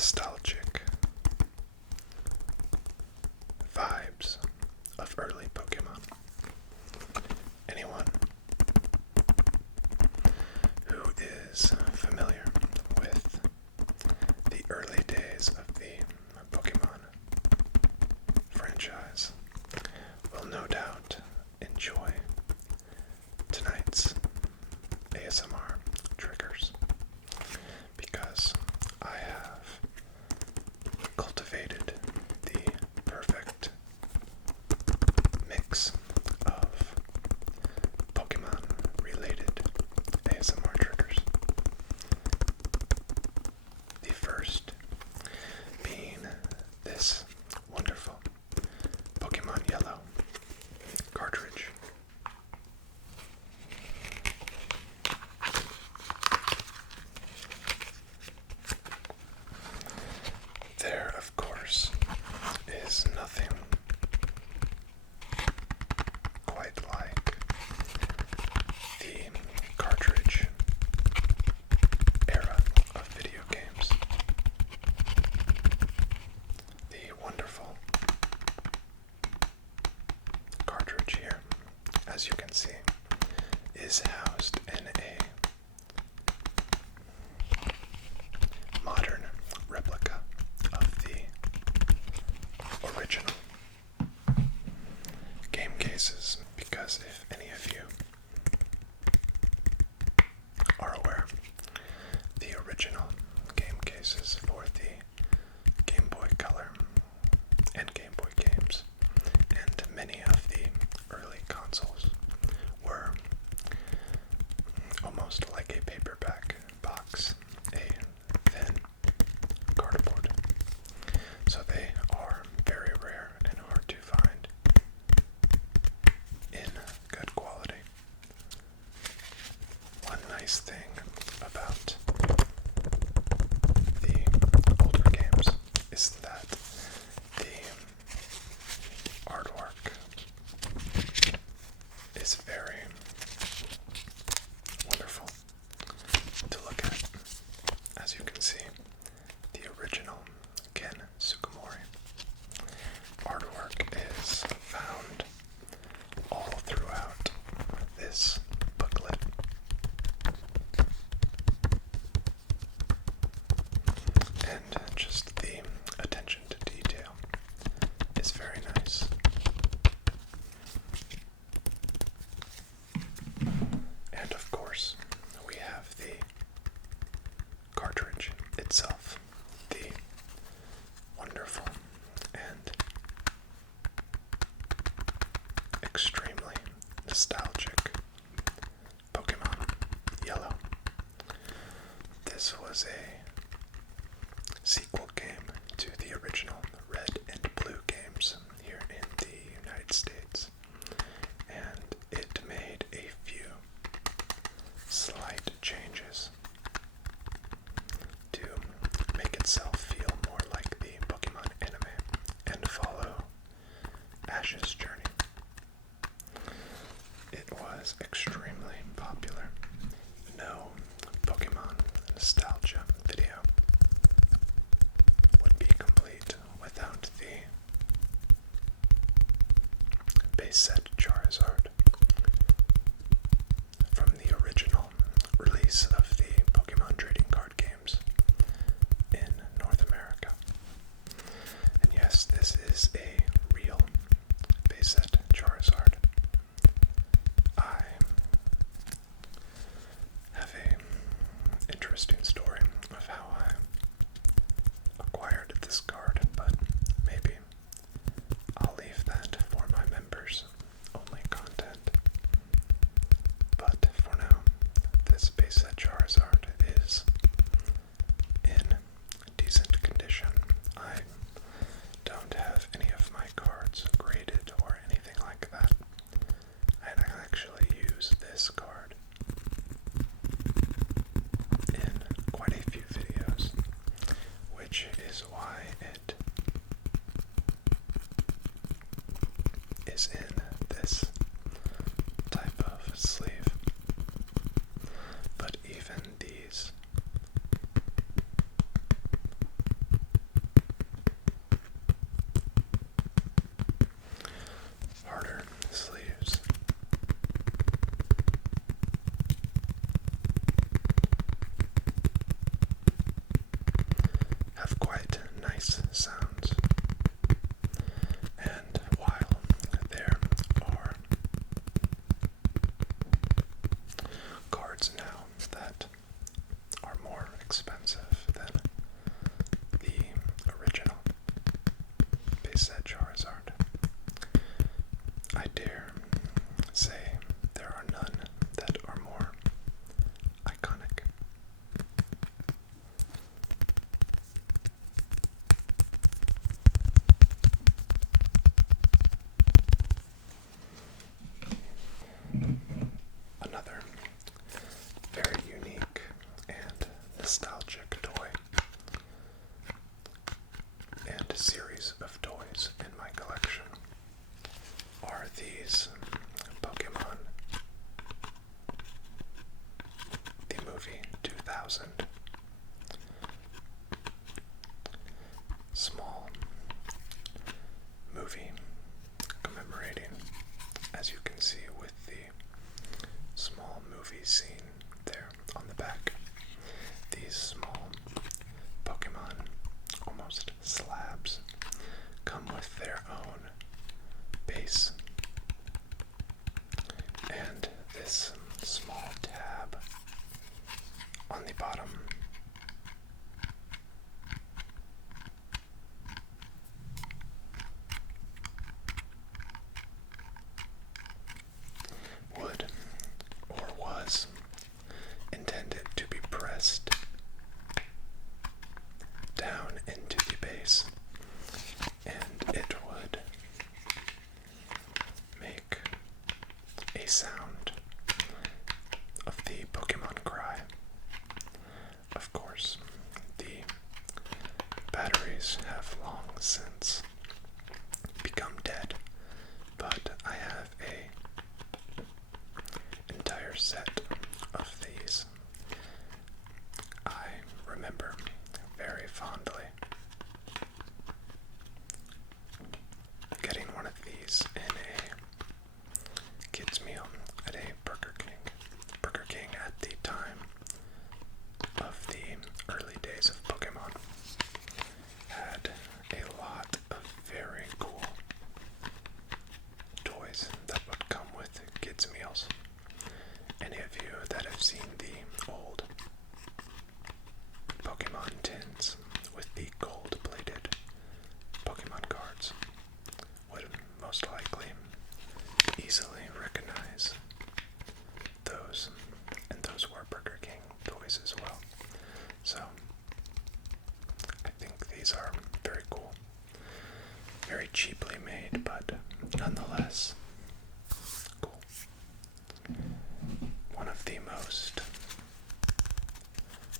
nostalgic vibes of early Pokemon. Anyone who is familiar with the early days of the Pokemon franchise will no doubt enjoy tonight's ASMR triggers, because I have cultivated the perfect mix of Pokemon related ASMR triggers. The first being this wonderful Pokemon Yellow cartridge. There, of course, is nothing quite like the cartridge era of video games. The wonderful cartridge here, as you can see, is housed in a modern replica of the original game cases, because if any of you are aware, the original game cases for the Game Boy Color and Game Boy games and many of the early consoles were almost like a paperback box, a thin cardboard. So they are very rare and hard to find in good quality. One nice thing about the older games is that the artwork is very wonderful to look at. As you can see, the original Ken Sukamori artwork is found all throughout this booklet. And just the attention to detail is very nice. And of course, we have the cartridge itself, the wonderful and extremely nostalgic Pokemon Yellow. This was a sequel game to the original Red and Blue games here in the United States, and it made a few slight changes to make itself feel more like the Pokemon anime and follow Ash's journey. It was extremely popular. No Pokemon nostalgia video would be complete without the base set Charizard from the original release of the Pokemon trading card games in North America. And yes, this is a real base set Charizard. I have a interesting story of how I acquired this card, but maybe I'll leave that for my members only content. series of toys in my collection are these Pokemon the movie 2000 small movie commemorating, as you can see with the small movie scene there on the back, these small Pokemon, almost slabs, come with their own base and this small tab on the bottom. Would or was intended to be pressed down into the base, and it would make a sound of the Pokemon cry. Of course, the batteries have long since become dead, but I have a entire set of these. I remember very fondly getting one of these in a kids meal at a Burger King. Burger King at the time of the early days of Pokemon had a lot of very cool toys that would come with kids meals. Any of you that have seen the old Pokemon tins with the gold-plated Pokemon cards would most likely easily recognize those, and those were Burger King toys as well. So, I think these are very cool, very cheaply made, but nonetheless cool. One of the most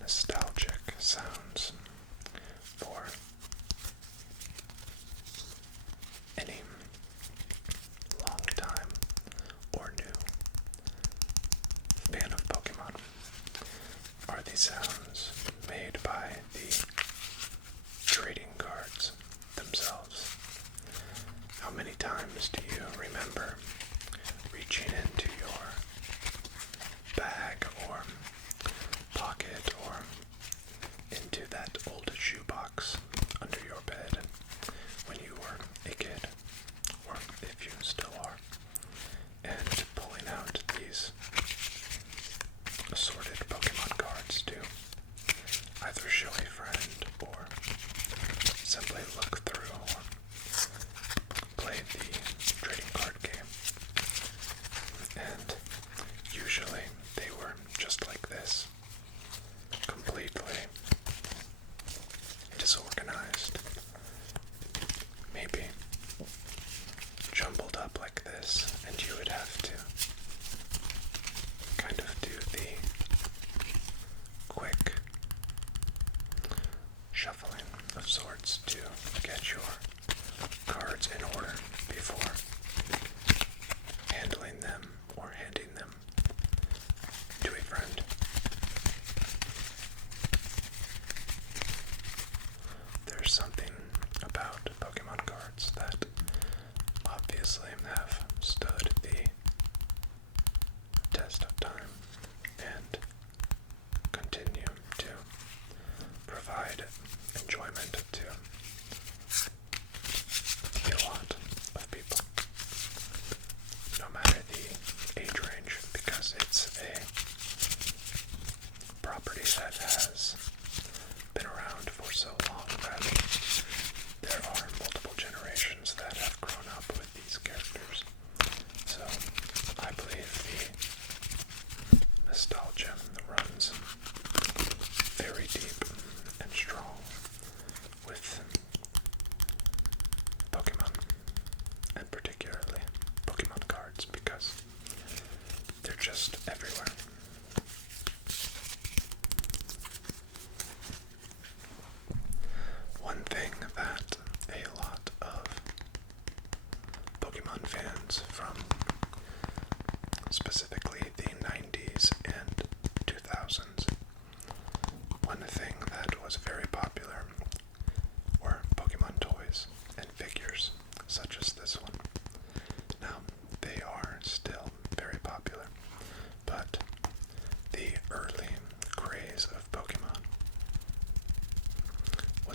nostalgic sounds for any long time or new fan of Pokemon are the sounds made by the trading cards themselves. How many times do you remember reaching into your bag or pocket or into that old shoebox under your bed when you were a kid, or if you still are, and pulling out these assorted Pokemon cards to either show a friend or simply look through or play the trading card game. And usually they were just like this, completely disorganized, maybe jumbled up like this, and you would have to kind of do the quick shuffling of sorts to get your cards in order before handling them or handing them to a friend. There's something about Pokemon cards that obviously have stood the test of time and continue to provide enjoyment to a lot of people, no matter the age range, because it's a property that has been around for so long that there are multiple generations that have grown up with these characters. So I believe the nostalgia runs very deep and strong with Pokemon, and particularly Pokemon cards, because they're just everywhere. One thing that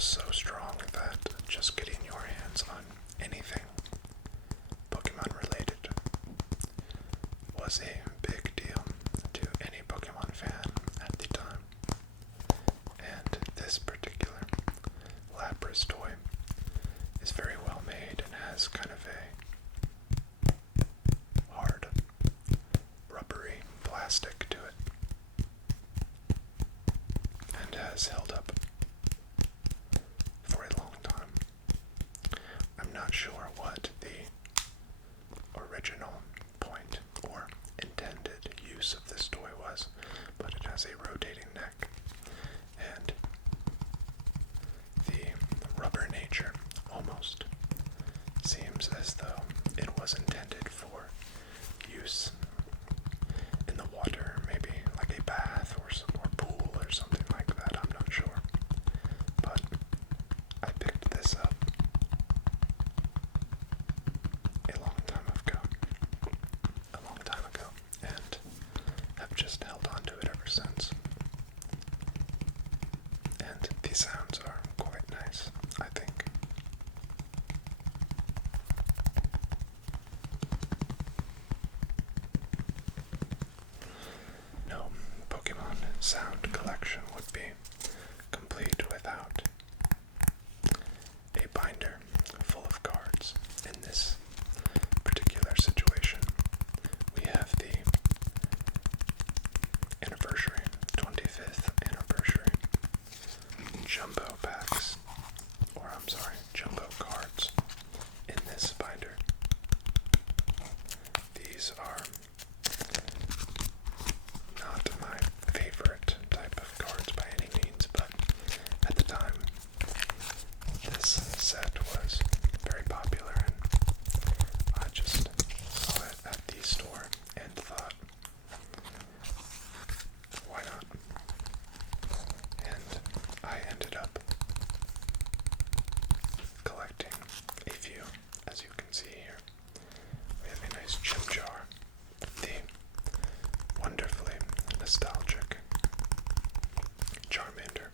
so strong that just getting your hands on anything Pokemon related was a big deal to any Pokemon fan at the time. And this particular Lapras toy is very well made and has kind of a hard, rubbery plastic to it, and has held up for a long time. I'm not sure what the original point or intended use of this toy was, but it has a rotating neck, and the rubber nature almost seems as though it was intended for use in the water, maybe like a bath or pool or something like that. I'm not sure, but I picked this up a long time ago, and have just held on to it ever since. And the sounds are quite nice, I think. No Pokemon sound collection would be complete without a binder full of cards. In this particular situation, we have the anniversary, 25th anniversary jumbo packs, or I'm sorry, jumbo cards in this binder. These are not my favorite type of cards by any means, but at the time, this set was very popular, and I just saw it at the store and thought, why not? And I ended up collecting a few, as you can see here. We have a nice Chimchar, the wonderfully nostalgic Charmander,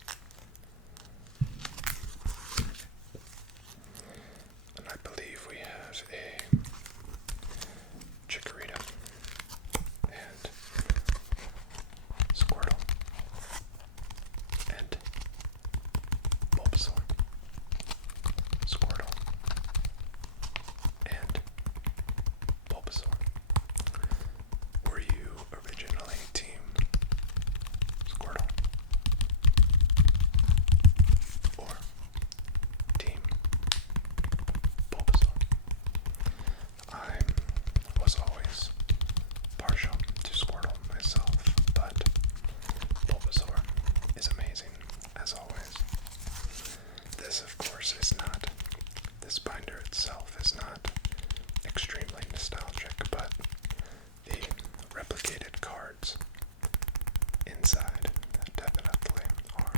and I believe we have a Chikorita and Squirtle and Bulbasaur, Squirtle and Bulbasaur. Were you originally Team Squirtle or Team Bulbasaur? I was always partial to Squirtle myself, but Bulbasaur is amazing, as always. This, of course, this binder itself is not extremely nostalgic, but the replicated cards inside definitely are.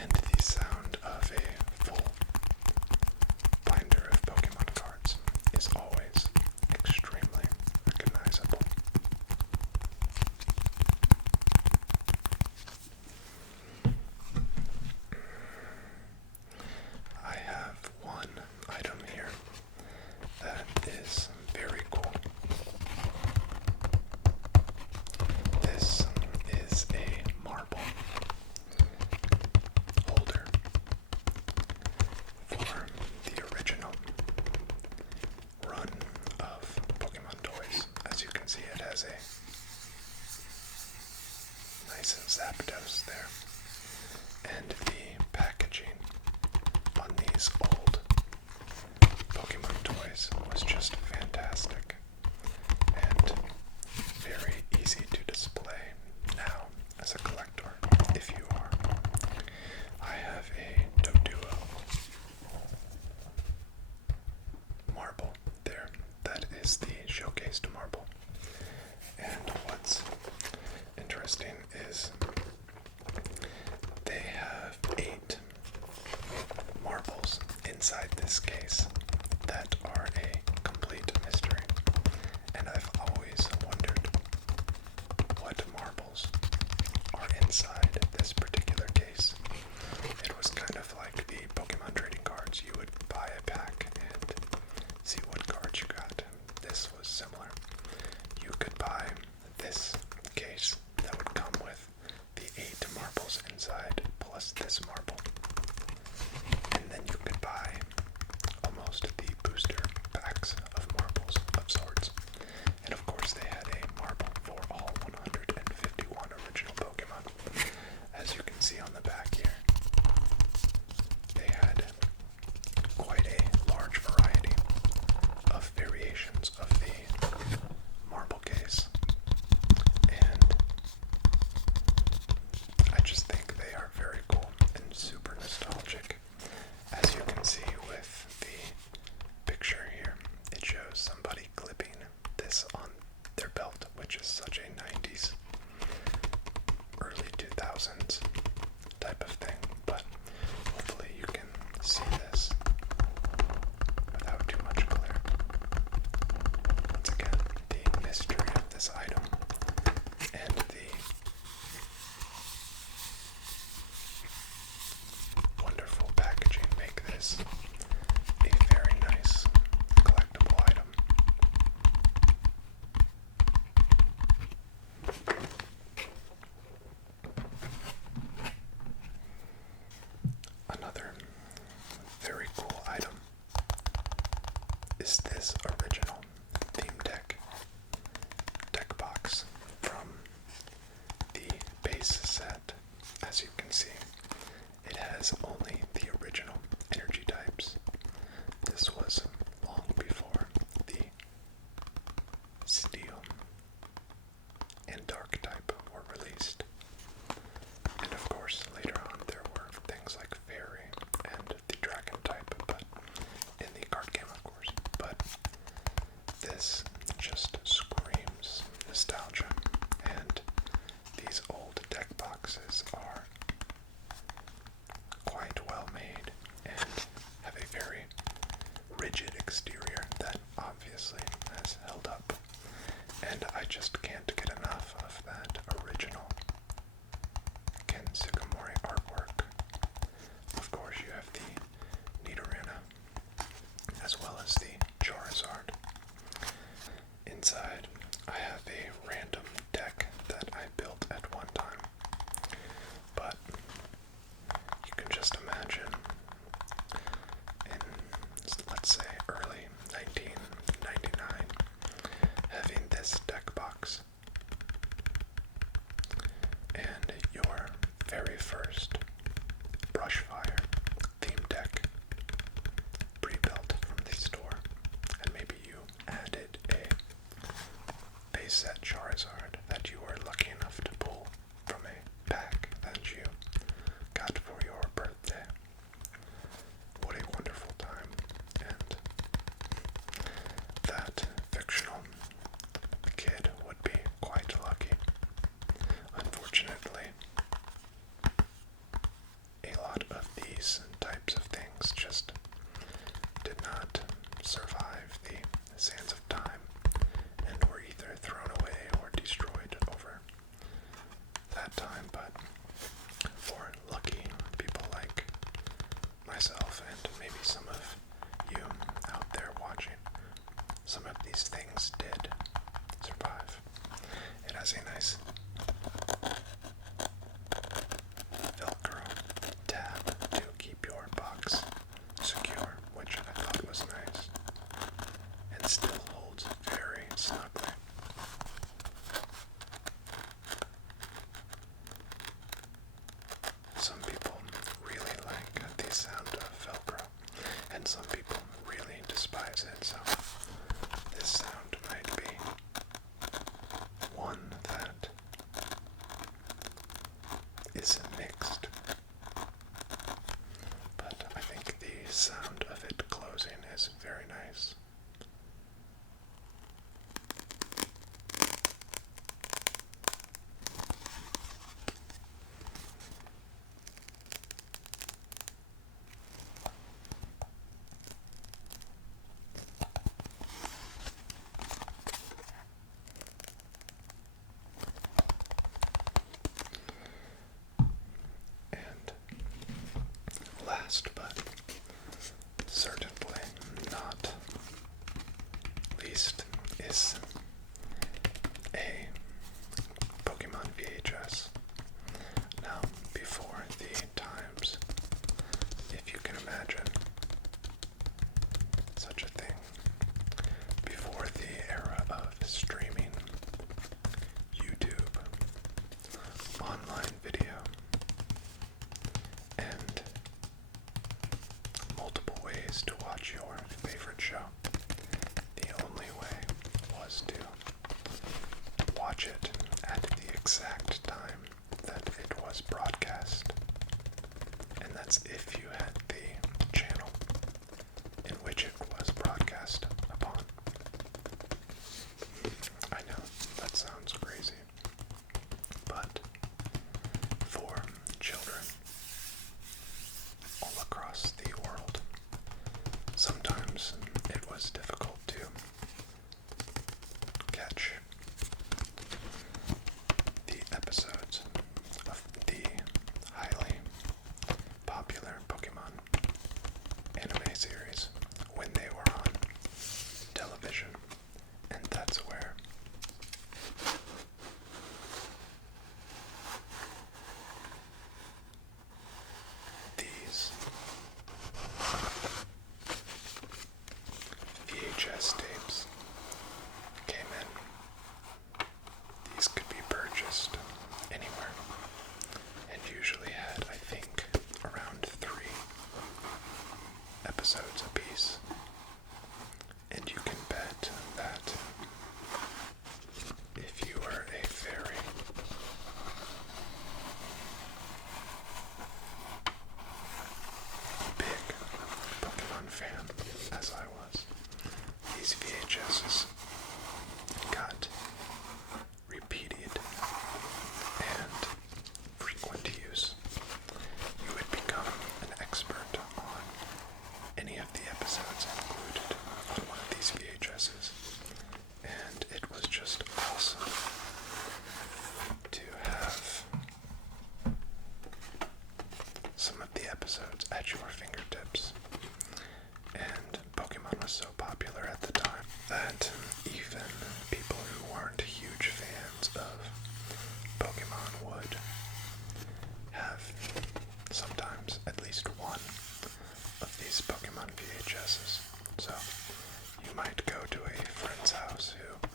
And the sound of a full binder of Pokemon cards is always extremely recognizable. I have one item here that is very cool. This is a marble holder for the original run of Pokemon toys. As you can see, it has a nice Zapdos there, and the packaging on these old Pokemon toys was just fantastic and very easy to display now as a collector, if you are. I have a Doduo marble there. That is the showcased marble. And what's interesting is they have 8 marbles inside this case that are a is this original theme deck box from the base set. As you can see, it has only the original energy types. This was long before the Steel and Dark type were released. And of course, later on there were things like Fairy and the Dragon type, but in the card game, of course. But this just screams nostalgia, and these old deck boxes are quite well made and have a very rigid exterior that obviously has held up, and I just can't get enough of that original Ken Sugimori artwork. Of course, you have the Nidorina as well as the Charizard. Inside, I have a random deck that I built at one time, but you can just imagine in, let's say, early 1999, having this deck box and your very first Brushfire theme deck pre-built from the store, and maybe you added a base set Charizard that you were lucky enough to pull from a pack that you got for your birthday. What a wonderful time, and that fictional kid would be quite lucky. Unfortunately, a lot of these types of things just did not survive the sands of time and were either thrown away or destroyed over that time. But for lucky people like myself and maybe some of you out there watching, some of these things did survive. It has a nice Velcro tab to keep your box secure, which I thought was nice, and still holds very snugly. Some people really like the sound of Velcro, and some people really despise it, so this sound might be one that is mixed. But I think the sound of it closing is very nice. And last but certainly not least is a Pokemon VHS. Now, before the times, if you can imagine such a thing, before the era of streaming, YouTube, online video, and multiple ways to watch your favorite show, the only way was to watch it at the exact time that it was broadcast. And that's if you had the channel in which it was broadcast upon. I know, that sounds crazy, but for children all across the world, sometimes it was difficult to catch the episodes of the highly popular Pokemon anime series when they were on television, and that's where these VHS tapes came in. These could be purchased anywhere and usually had, I think, around 3 episodes apiece. And you can bet that if you were a very big Pokemon fan, as I was, these VHSs got repeated and frequent use. You would become an expert on any of the episodes included on one of these VHSs, and it was just awesome to have some of the episodes at your fingertips. And Pokemon was so popular at the time that even people who weren't huge fans of Pokemon would have sometimes at least one of these Pokemon VHSs. So you might go to a friend's house who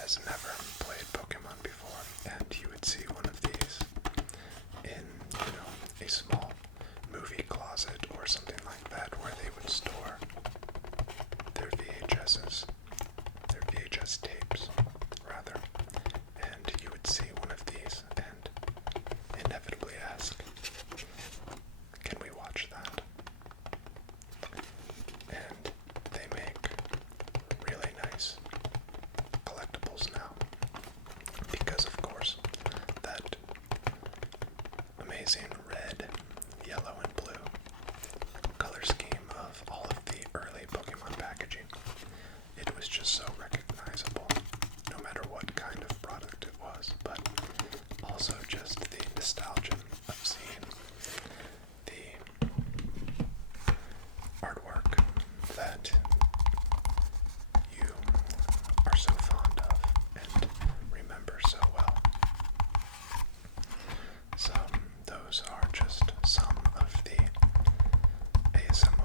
has never played Pokemon before, and you would see one of these in, a small movie closet or something like that where they would store their VHSs, their VHS tapes, rather. And you would see one of these and inevitably ask, can we watch that? And they make really nice collectibles now, because of course that amazing red, yellow, and blue color scheme of all of the early Pokemon packaging, it was just so recognizable, no matter what kind of product it was, but also just the nostalgia of seeing the artwork that you are so fond of and remember so well. So those are just some of the ASMR